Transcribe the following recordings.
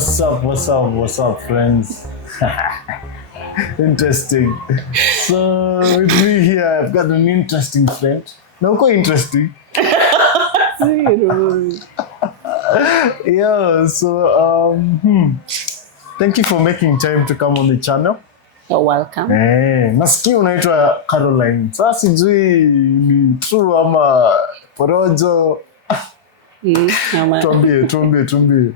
What's up, friends? Interesting. So, with me here, I've got an interesting friend. No, quite interesting. Yeah, so, thank you for making time to come on the channel. You're welcome. Nasikia unaitwa Caroline. Sasa sijui ni true ama porojo. Tuambie.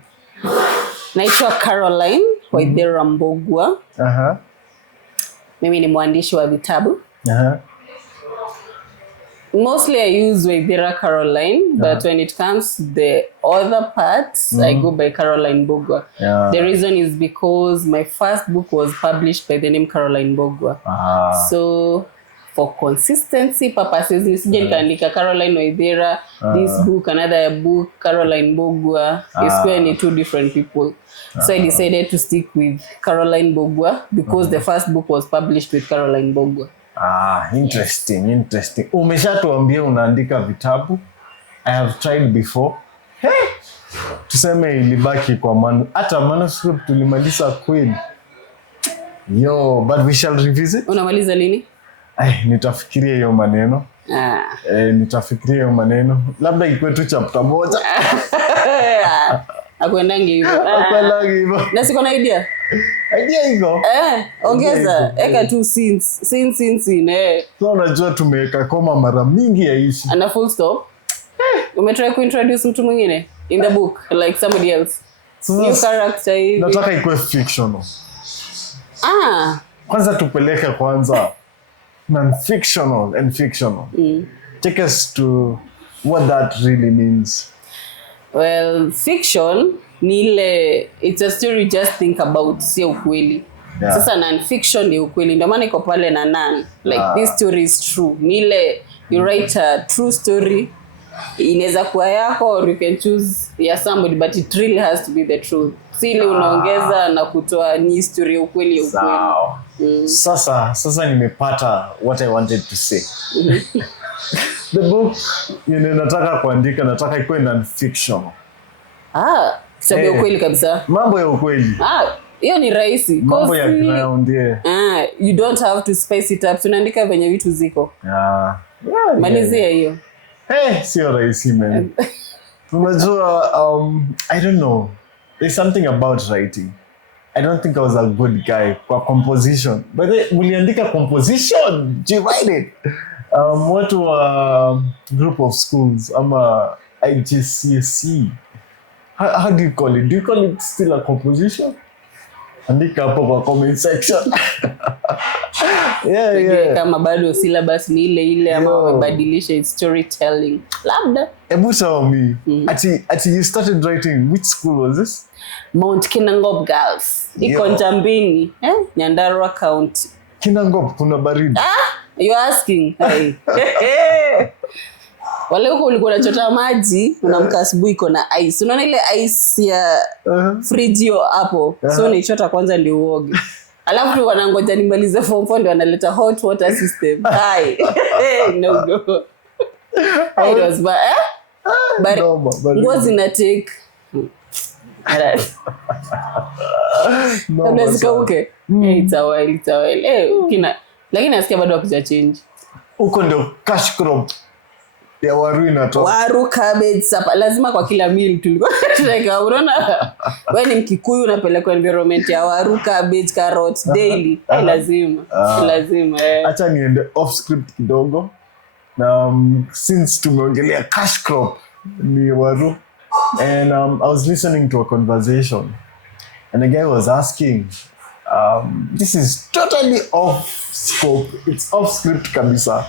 Naitwa Caroline Waithera Mbogwa. Mimi ni mwandishi wa vitabu. Mostly I use Waithera Caroline, but when it comes to the other parts, I go by Caroline Mbogwa. The reason is because my first book was published by the name Caroline Mbogwa. So for consistency purposes, nisije nikaandika Caroline Waithera, this book, another book, Caroline Mbogwa, it's two different people. So I decided to stick with Caroline Mbogwa because the first book was published with Caroline Mbogwa. Interesting. Umeshatuambia unaandika vitabu. I have tried before. Tuseme ilibaki kwa hata manuscript tulimaliza kweli. But we shall revisit. Unamaliza lini? Nitafikiria hiyo maneno. Nitafikiria hiyo maneno. Labda ikuwe tu chapter moja. Akwendangi hivyo. Na siko na idea. Idea iko? Ongeza. Eka tu scene. So unajua tumeweka koma mara mingi yaishi. And a full stop. Umetry kuintroduce mtu mwingine in the book, like somebody else. New character hivi. Nataka ikuwe fictional. Kwanza tupeleke non-fictional and fictional. Take us to what that really means. Well, fiction ni ile, it's a story just think about, sio ukweli. Sasa non-fiction ni ukweli, ndio maana iko pale na non. Like this story is true. Ni ile you write a true story, inaweza kuwa yako or you can choose ya somebody, but it really has to be the truth. Si ile unaongeza na kutoa ni story ukweli. Sasa nimepata what I wanted to say. The book nataka kuandika, nataka ikuwe non-fiction. Sababu ukweli kabisa. Mambo ya ukweli. Hiyo ni rahisi. Mambo ya ground, you don't have to spice it up. Tunaandika venye vitu ziko. Malizia hiyo. Sio rahisi man. Unajua, I don't know. There's something about writing. I don't think I was a good guy kwa composition. But muliandika composition, you write it. Watu wa group of schools ama IGCSE. How do you call it? Do you call it still a composition? Andika hapo kwa comment section. Kama bado syllabus ni ile ama wamebadilisha storytelling. Labda. Ebu tell me. Ati you started writing, which school was this? Mount Kinangop Girls. Iko Njambini, Nyandarua County. Kinangop kuna baridi. You're asking? Wale huko ulikuwa unachota maji, unamka asubuhi iko na ice. Unaona ile ice ya fridge hapo. So unaichota kwanza ndio uoge. Alafu tu wanangoja nimalize form 4 ndio wanaleta hot water system. No. It was bad. But ngozi na take. Okay. It's a while. Lakini nasikia bado hakuja change. Uko ndio cash crop ya waru inatoka. Waru, cabbage, sapa. Lazima kwa kila meal tulikuwa tunaweka. Unaona? Wewe ni Mkikuyu unapeleka environment ya waru, cabbage, carrots daily. Lazima. Acha niende off script kidogo. Since tumeongelea cash crop ni waru, and I was listening to a conversation and the guy was asking, this is totally off scope, it's off script kabisa.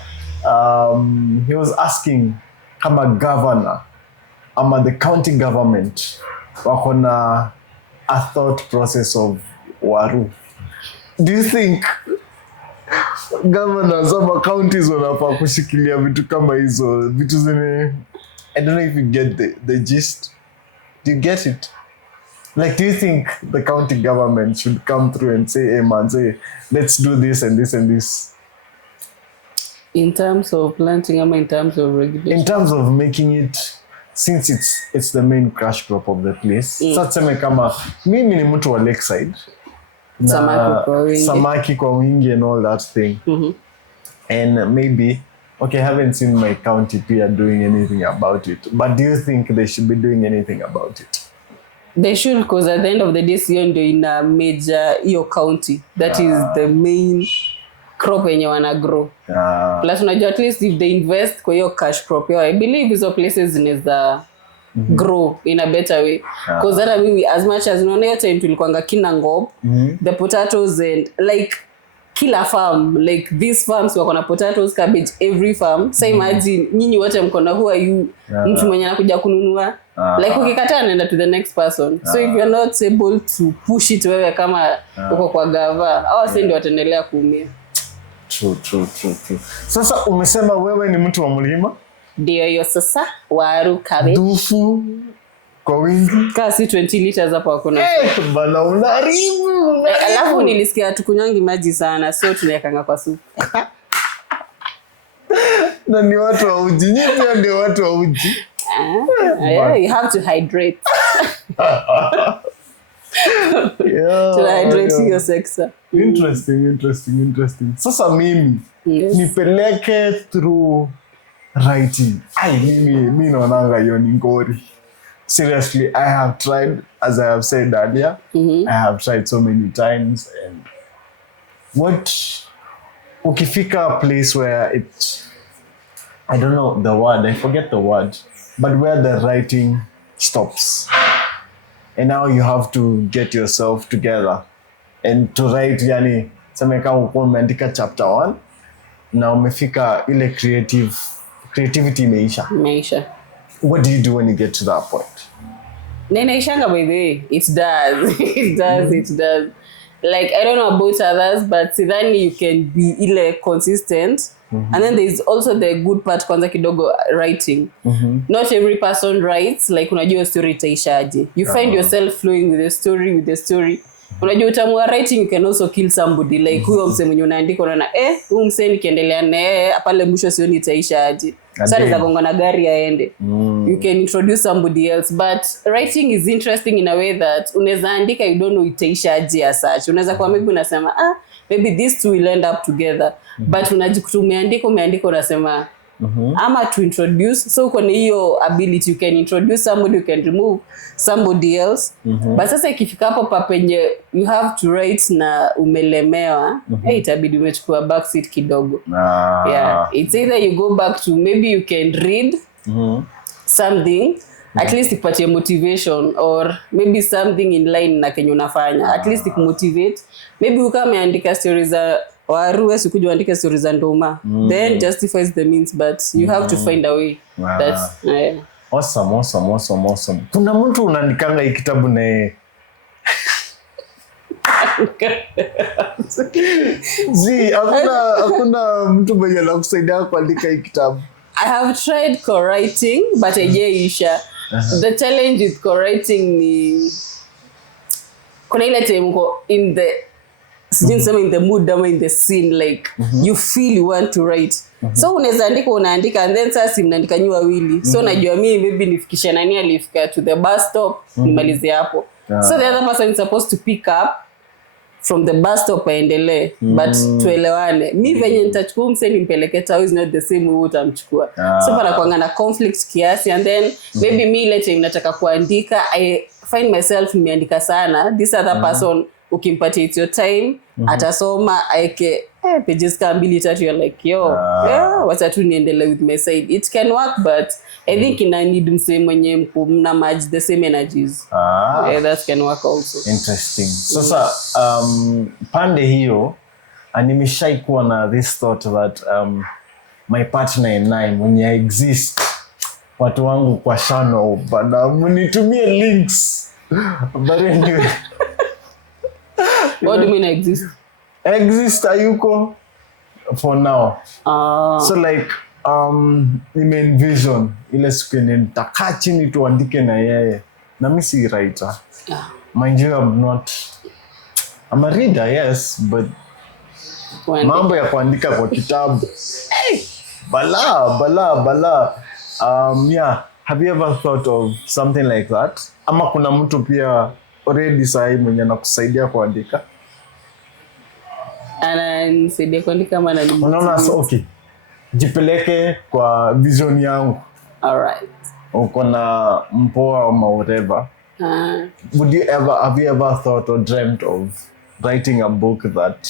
He was asking kama governor ama the county government wako na a thought process of waru. Do you think governors ama counties wanafaa kushikilia vitu kama hizo, vitu zene, I don't know if you get the gist. Do you get it? Like, do you think the county government should come through and say, let's do this and this and this? In terms of planting, in terms of regulation? In terms of making it since it's the main cash crop of the place. Sasa tuseme kama mimi ni mtu wa Lakeside na samaki kwa wingi and all that thing. And maybe okay, I haven't seen my county peer doing anything about it, but do you think they should be doing anything about it? They should, because at the end of the day sio ndio ina major hiyo county that is the main crop yenye wana grow. Plus unajua at least if they invest kwa hiyo cash crop, I believe hizo places zinaweza grow in a better way. Because hata mimi as much as unaona hiyo time tulikuanga Kinangop, the potatoes and like kila farm, like these farms wako na potatoes, cabbage, every farm. So imagine nyinyi wote mko na who are you, mtu mwenye anakuja kununua, like ukikataa anaenda to the next person. So if you're not able to push it wewe kama uko kwa gava, hao sasa ndio wataendelea kuumia. True. Sasa umesema wewe ni mtu wa mlima? Ndio hiyo sasa, waru, cabbage. Dufu kwa wingi. Kasi 20 liters hapo hakuna. Bana unaribu. Alafu nilisikia tukunywangi maji sana, so tunawekanga kwa supu. Na ni watu wa uji, nyinyi pia ndio watu wa uji. Yeah, you have to hydrate. To hydrate your sector. Interesting. Sasa mimi nipeleke through writing. Mimi naonanga hiyo ni ngori. Seriously, I have tried, as I have said earlier, I have tried so many times, and ukifika a place where I don't know the word, I forget the word, but where the writing stops. And now you have to get yourself together and to write, yani, sema kama uko umeandika chapter 1, na umefika ile creativity imeisha. What do you do when you get to that point? Nenaishanga by the way, it does. It does. Like, I don't know about others, but sidhani you can be ile consistent. And then there's also the good part kwanza kidogo writing. Not every person writes, like unajua story itaishaje. You find yourself flowing with the story. Unajua utamu wa writing, you can also kill somebody. Like huyo mse mwenye unaandika unaona huyu mse nikiendelea naye pale mwisho sioni itaishaje. Sasa za gonga na gari aende. You can introduce somebody else, but writing is interesting in a way that unaweza andika, you don't know itaishaje as such. Unaweza kwa maybe unasema maybe these two will end up together, but unajikuta umeandika unasema ama to introduce, so uko na hiyo ability, you can introduce somebody, you can remove somebody else. But sasa ikifika hapo papenye you have to write na umelemewa, itabidi umechukua backseat kidogo. Yeah, it's either you go back to maybe you can read something, at least ipatie motivation, or maybe something in line na kenye unafanya, at least ikumotivate. Maybe ukameandika stories za waruwe sikuja andika stories za ndoma, then justifies the means, but you have to find a way. That's awesome. Kuna mtu unaandikanga hii kitabu na hakuna mtu mwenye anakusaidia kuandika hii kitabu. I have tried co-writing, but haijaisha. The challenge with co-writing ni kuna ile time uko in the in the mood ama in the scene, like you feel you want to write. So unaweza unaandika and then sasa mnaandika nyi wawili. So najua mimi maybe nifikisha nani alifika to the bus stop, nimalize hapo. So the other person is supposed to pick up from the bus stop aendelee, but tuelewane. Mimi venye nitachukua mse nimpeleke tao is not the same way utamchukua. So pana kuanga na conflict kiasi, and then maybe mimi ile time nataka kuandika, I find myself nimeandika sana, this other person ukimpatia it's your time, atasoma aeke pages ka 2-3, you're like wacha tu niendelee with my side. It can work, but I think ina need mse mwenye mna match the same energies. That can work also. Interesting. Sasa pande hiyo nimeshai kuwa na this thought that my partner and I mwenye exist, watu wangu kwa channel bana mnitumie links. But anyway, what do you mean exist? Exist ayuko for now. So like nime-envision ile siku yenye nitakaa chini tuandike na yeye. Na mimi si writer. Mind you, I'm a reader, yes, but mambo ya kuandika kwa kitabu. Bala. have you ever thought of something like that? Ama kuna mtu pia already sahi mwenye anakusaidia kuandika? Ananisaidia kuandika ama unaona? So okay, jipeleke kwa vision yangu. Alright. Uko na mpoa ama whatever. Have you ever thought or dreamt of writing a book that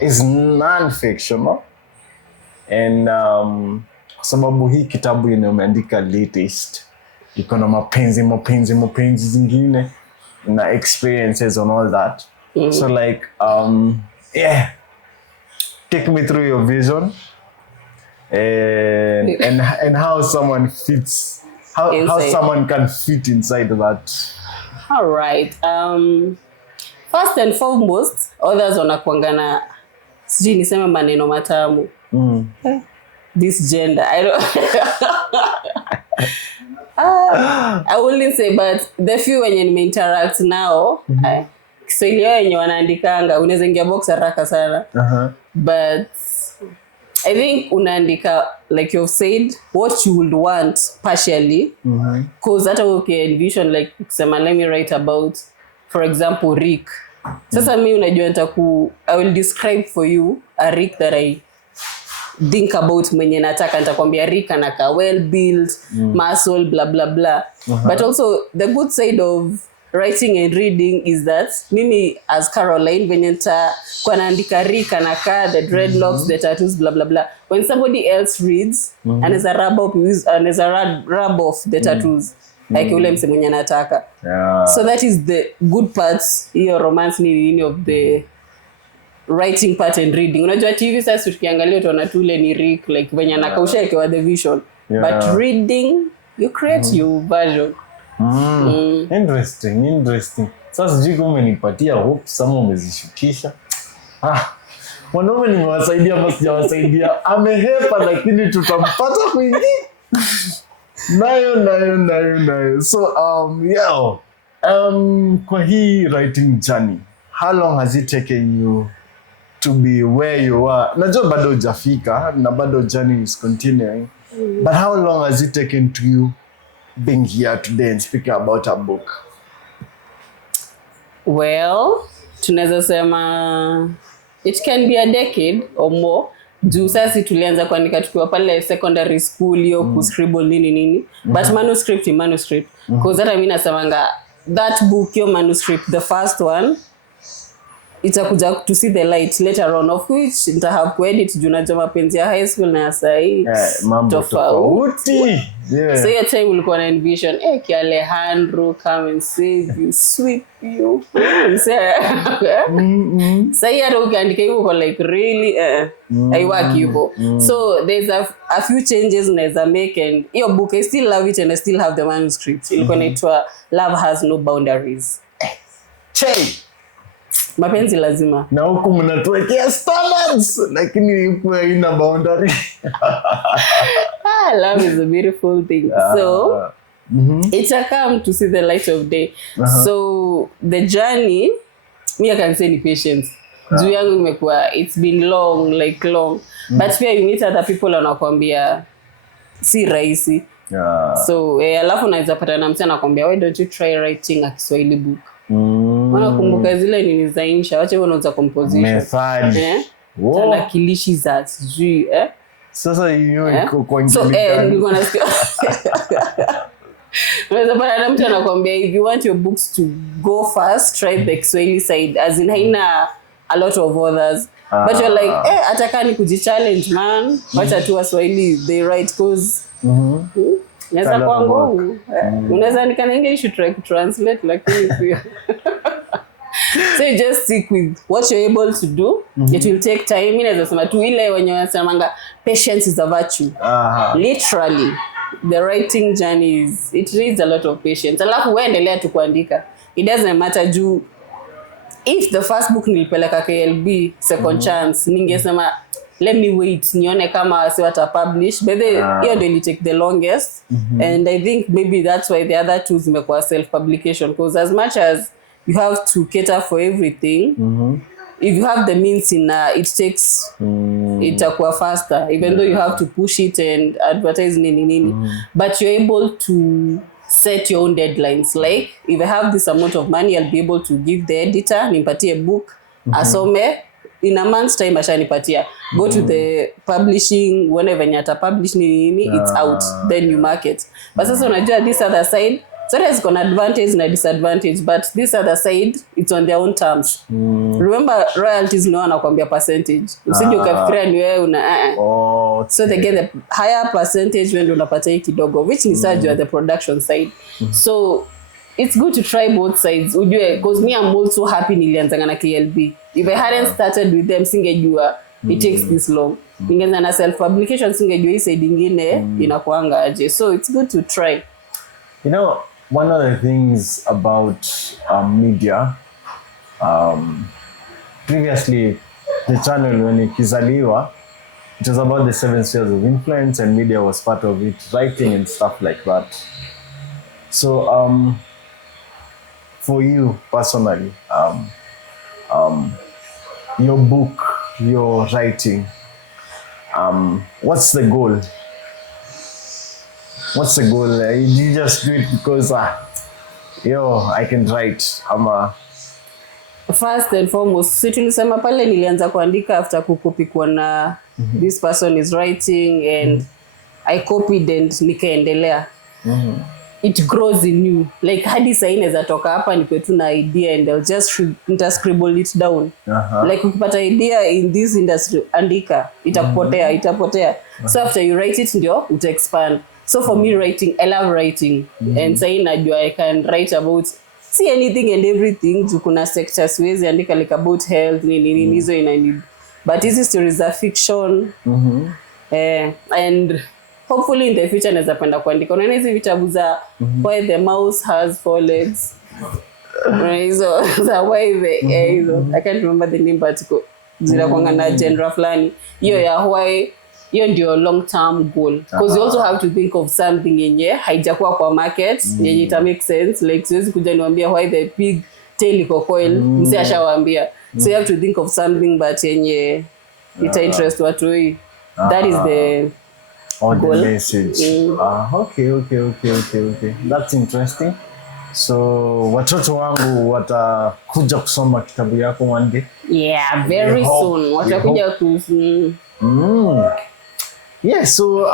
is non-fictional? And sababu hii kitabu yenye umeandika latest iko na mapenzi zingine na experiences and all that. So like yeah, take me through your vision and how someone fits, how someone can fit inside that. All right. First and foremost, others wanakuanga na sijui niseme maneno matamu. This gender, I don't I wouldn't say, but the few wenye nime interact now, Kiswahili yao wenye wanaandikanga unaweza ingia box haraka sana. But I think unaandika like you've said what you would want partially, because hata okay envision like kusema let me write about for example Rick. Sasa mimi unajua I will describe for you a Rick that I think about mwenye nataka, nitakwambia Rick anaka well built, muscle blah blah blah. But also the good side of writing and reading is that mimi as Caroline venye kwa naandika Rick anaka the dreadlocks, the tattoos blah blah blah, when somebody else reads anaweza rub off the tattoos like ule mse mwenye nataka. So that is the good parts hiyo romance ni of the writing part and reading. Unajua TV sasa tukiangalia utaona tu ile ni Rick like venye anakausha kwa the vision, but reading you create your version. Interesting. Sasa sijui kama umenipatia hope sama umezishukisha. Wanaume nimewasaidia ama sijawasaidia? Amehepa lakini tutampata kwingine. Nayo. So yeah. Kwa hii writing journey, how long has it taken you to be where you are? Najua bado hujafika na bado journey is continuing. But how long has it taken to you being here today and speaking about a book? Well, tunaweza sema it can be a decade or more. Juu sasa tulianza kuandika tukiwa pale secondary school hiyo kuscribble nini. But manuscript. Because hata mimi nasemanga that book, your manuscript, the first one, itakuja to see the light later on, of which nita have to edit juu najua mapenzi ya high school na ya sahi tofauti. So your time ulikuwa na envision ki Alejandro come and save you, sweep you. Sahi hata ukiandika hivyo kwa like really haiwaki hivyo. So there's a few changes naweza make, and hiyo book I still love it and I still have the manuscript. Ilikuwa inaitwa Love Has No Boundaries. Mapenzi lazima. Na huku mnatuwekea standards lakini huku haina boundary. Love is a beautiful thing. So it's a come to see the light of day. So the journey, me I can say ni patience. Juu yangu imekuwa it's been long. But pia you meet other people wanakuambia si rahisi. So alafu naweza pata na mtu anakuambia why don't you try writing a Kiswahili book? Kumbuka zile nini za insha, wacha wewe unauza composition. Methali. Tanakilishi za sijui Sasa hiyo iko kwa so nilikuwa nasikia. Unaweza pata na mtu anakuambia if you want your books to go fast, try the Kiswahili side, as in haina a lot of others. But you're like ataka ni kujichallenge man, wacha tu Waswahili they write cause Neza kwa ngumu. Unaweza andika na English, you try to translate lakini pia. So you just stick with what you're able to do. It will take time. Mimi naweza sema tu ile wenye wanasemanga patience is a virtue. Literally the writing journey it needs a lot of patience. Alafu wewe endelea tu kuandika. It doesn't matter juu if the first book nilipeleka KLB second chance ningesema let me wait nione kama si wata publish, but hiyo ndio take the longest. And I think maybe that's why the other two zimekuwa self publication, because as much as you have to cater for everything, if you have the means in it takes itakuwa faster, even though you have to push it and advertise nini. But you're able to set your own deadlines. Like, if I have this amount of money, I'll be able to give the editor, nimpatie book, asome, in a month's time ashanipatia. Go to the publishing, whenever nyata publish nini, it's out. Then you market. But sasa unajua this other side, so there's an advantage and a disadvantage, but this other side, it's on their own terms. Remember, royalties no anakuambia percentage. Usije ukafikiria ni wewe una so they get the higher percentage when unapata hii kidogo, which ni said you are the production side. So it's good to try both sides. Ujue, because me I'm also happy nilianzanga na KLB. If I hadn't started with them, singejua it takes this long. Ningeanza na self publication, singejua hii side ingine inakuanga aje. So it's good to try. You know, one of the things about media, previously the channel when ikizaliwa, it was about the 7 spheres of influence and media was part of it, writing and stuff like that. So for you personally, your book, your writing, what's the goal? What's the goal? You just do it because I can write. First and foremost, si tulisema pale nilianza kuandika after kukopi kuona this person is writing and I copied and nikaendelea. It grows in you. Like hadi saa inaweza toka hapa nipe tu na idea and I'll just scribble it down. Like ukipata idea in this industry, andika, itapotea. So after you write it ndio uta expand. So for me writing, I love writing. And saying najua I can write about see anything and everything. Kuna sectors wezi andika like about health, nini hizo ina need. But these stories are fiction. And hopefully in the future naweza penda kuandika. Unaona hizi vitabu za Why the Mouse Has 4 Legs. Hizo za why hizo. I can't remember the name but zinakuanga na genre fulani. Hiyo ya why hiyo ndio long term goal, because you also have to think of something yenye haijakuwa kwa market yenye ita make sense. Like siwezi kuja niwaambia why the pig tail iko coil, msi ashawaambia. So you have to think of something but yenye ita interest watu hii. That is the goal. The message. Okay. That's interesting. So watoto wangu watakuja kusoma kitabu yako one day? Yeah, very soon. Watakuja kusoma. Yeah, so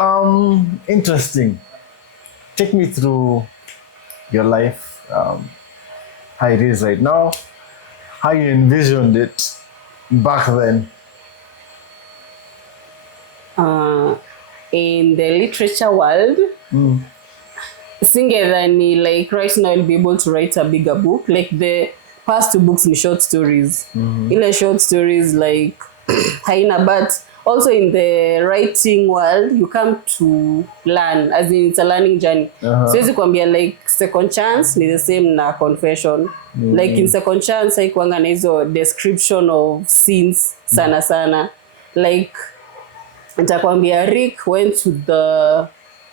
interesting. Take me through your life, how it is right now, how you envisioned it back then. In the literature world, singedhani like right now I'll be able to write a bigger book. Like the past 2 books ni short stories. Ile short stories like haina, but also in the writing world you come to learn, as in it's a learning journey. Siwezi kuambia like Second Chance ni the same na Confession. Like in Second Chance haikuanga na hizo description of scenes sana. Like nitakwambia Rick went to the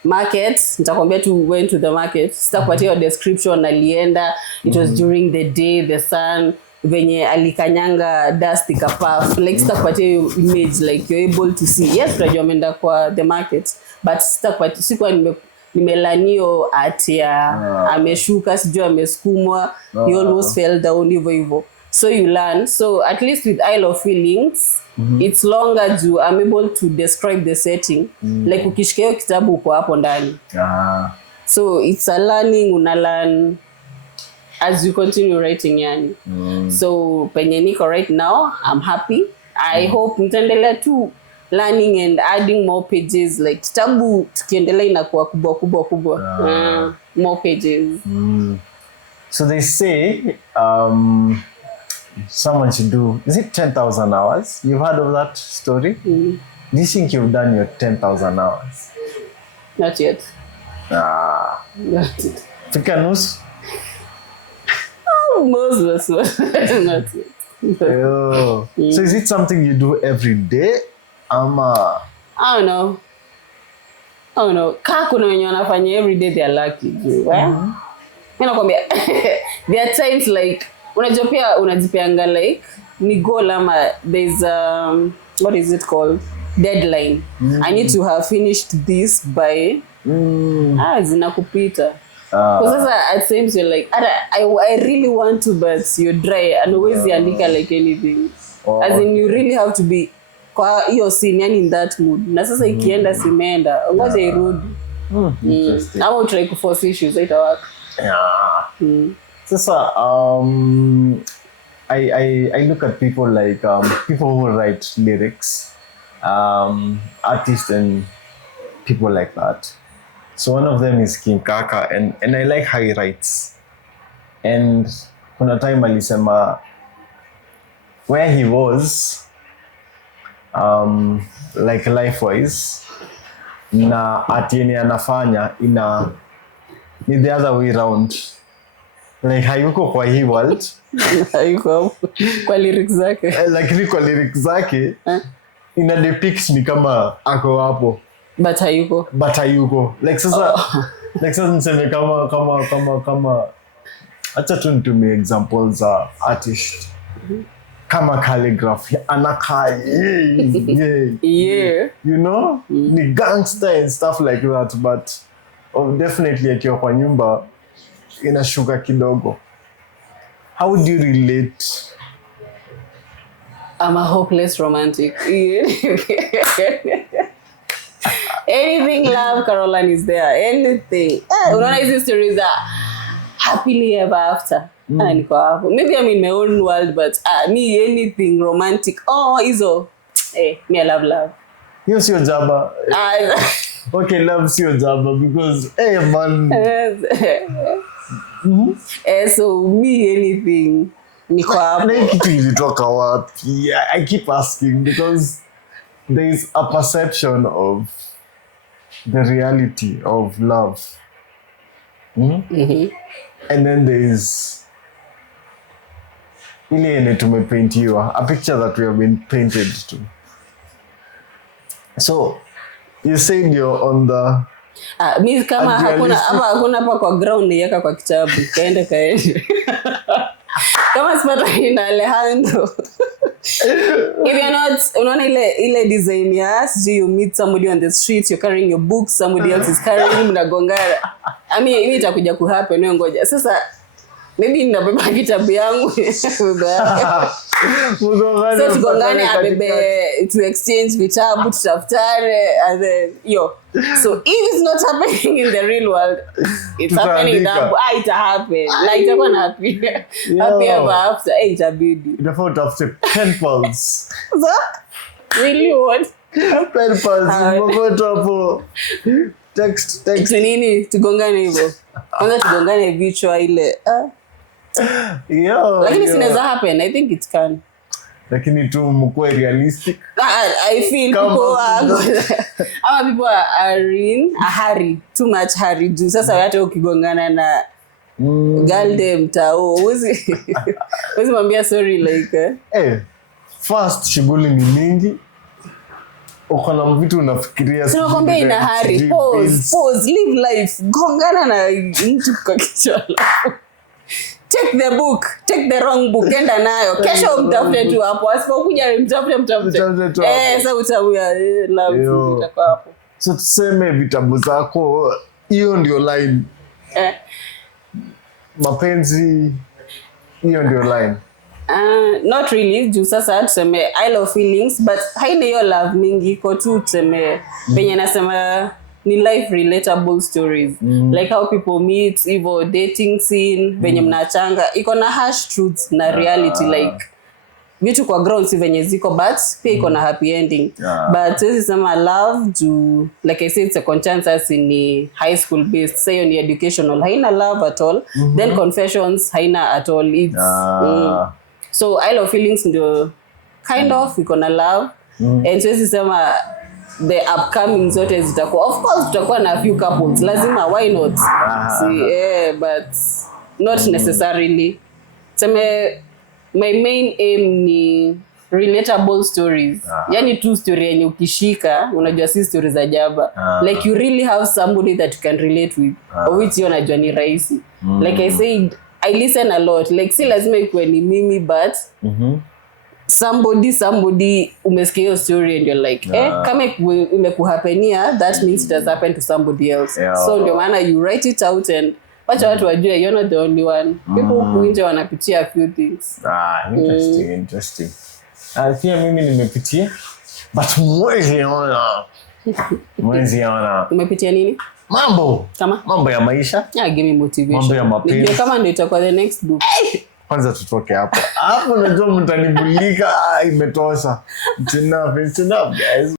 market, nitakwambia tu went to the market, sitakupatia description alienda, it was during the day, the sun, venye alikanyanga dust ikapaf. Like sitakupatia hiyo image like you're able to see. Yes, tunajua ameenda kwa the market, but sitakupatia, sikuwa nimelanio atia ameshuka, sijui amesukumwa, he almost fell down hivyo. So you learn. So at least with Isle of Feelings, it's longer to I'm able to describe the setting. Like ukishikio kitabu uko hapo ndani. So it's a learning, una learn as you continue writing yani. So penye niko right now, I'm happy. I hope nitaendelea tu learning and adding more pages. Like kitabu tukiendelea inakuwa kubwa. More pages. So they say someone should do, is it 10,000 hours? You've heard of that story? Do you think you've done your 10,000 hours? Not yet. Not yet. Fika nusu? Most not yet. So is it something you do every day? I don't know. Kaa kuna wenye wanafanya every day, they are lucky. Nakwambia there are times like unajua pia unajipeanga like ni goal ama there's what is it called, deadline. I need to have finished this by zinakupita. Because at times you're like, I really want to, but you're dry and always andika like anything. As in you really have to be kwa hiyo scene, yani in that mood. Na sasa ikienda simeenda, ngoja irudi. Ama utry to force issues haitawaka. Sasa I look at people like people who write lyrics, artists and people like that. So one of them is King Kaka, and I like how he writes. And kuna time alisema where he was, like life-wise, na atieni anafanya ni the other way around. Like hayuko kwa hii world. Hayuko kwa lyrics zake. Lakini kwa lyrics zake ina depict ni kama ako hapo. But hayuko. Like sasa niseme kama acha tu nitumie examples za artist. Kama calligraphy anakaa yeah. You know? Ni gangster and stuff like that, but definitely akiwa kwa nyumba inashuka kidogo. How would you relate? I'm a hopeless romantic. Anything love, Caroline is there. Anything. Unaona hizi stories are happily ever after. Niko hapo. Maybe I'm in my own world, but me anything romantic. Hizo. Me I love. Hiyo sio jaba. Okay, love sio jaba because man. So me anything. Niko hapo. Kitu ilitoka wapi? I keep asking because there is a perception of the reality of love. And then there is ile yenye tumepaintiwa, a picture that we have been painted to. So you said you're on the mi kama hakuna hapa kwa ground yaka kwa kitabu kaende kama sipata ina Alejandro. If you're not, unaona ile design ya you meet somebody on the street, you're carrying your books, somebody else is carrying, mnagongana. I mean itakuja kuhappen, wewe ngoja. Sasa maybe ninabeba kitabu yangu. So tugongane abebe to exchange vitabu, tutafutane and then so if it's not happening in the real world, it's happening in that it happen. Like itakuwa na happy ever after itabidi. Therefore after pen pals. So really what? Pen pals mmoto hapo. Text nini tugongane hivyo. Kwanza tugongane vichwa ile lakini sinaweza happen. I think it can. Lakini tu mkwe realistic. I feel people are in a hurry, too much hurry. Sasa hata ukigongana na girl dem tao uzi mwambia sorry like first shughuli ni mingi. Uko na vitu unafikiria. Sio kwamba ina hurry. Pause, live life. Gongana na mtu kwa kichwa. Take the book, take the wrong book, enda nayo. Kesho mtafute tu hapo. Asipokuja mtafute. Sasa utabuya love itakuwa hapo. So tuseme vitabu zako, hiyo ndio line. Mapenzi, hiyo ndio line. Not really. Juu sasa tuseme I love feelings, but haina hiyo love mingi. Iko tu tuseme penye nasema ni life relatable stories. Like how people meet, hivyo dating scene, venye mnachanga. Iko na harsh truths na reality like vitu kwa ground si venye ziko but pia iko na happy ending. But this is some love to, like I said, it's a consensus in high school based. Say ni educational. Haina love at all. Then confessions haina at all. It's so I love feelings ndio kind of iko na love. And so this is some the upcoming zote zitakuwa, of course tutakuwa na a few couples lazima, why not but not necessarily. Seme my main aim ni relatable stories. Yani tu story yenye ukishika unajua si stories za jaba. Like you really have somebody that you can relate with, of which you unajua ni rahisi. Like I said, I listen a lot. Like si lazima ikuwe ni mimi but somebody umesikia hiyo story and you're like kama imekuhapenia, that means it has happened to somebody else. So ndio maana you write it out and wacha watu wajue you're not the only one. People huku nje wanapitia a few things. Interesting. Pia mimi nimepitia, but mwezi ona. Umepitia nini? Mambo ya maisha. Give me motivation. Mambo ya mapenzi. Ndio kama ndio itakuwa the next book. Kwanza tutoke hapo. Hapo najua mtanibulika, imetosha. It's enough guys.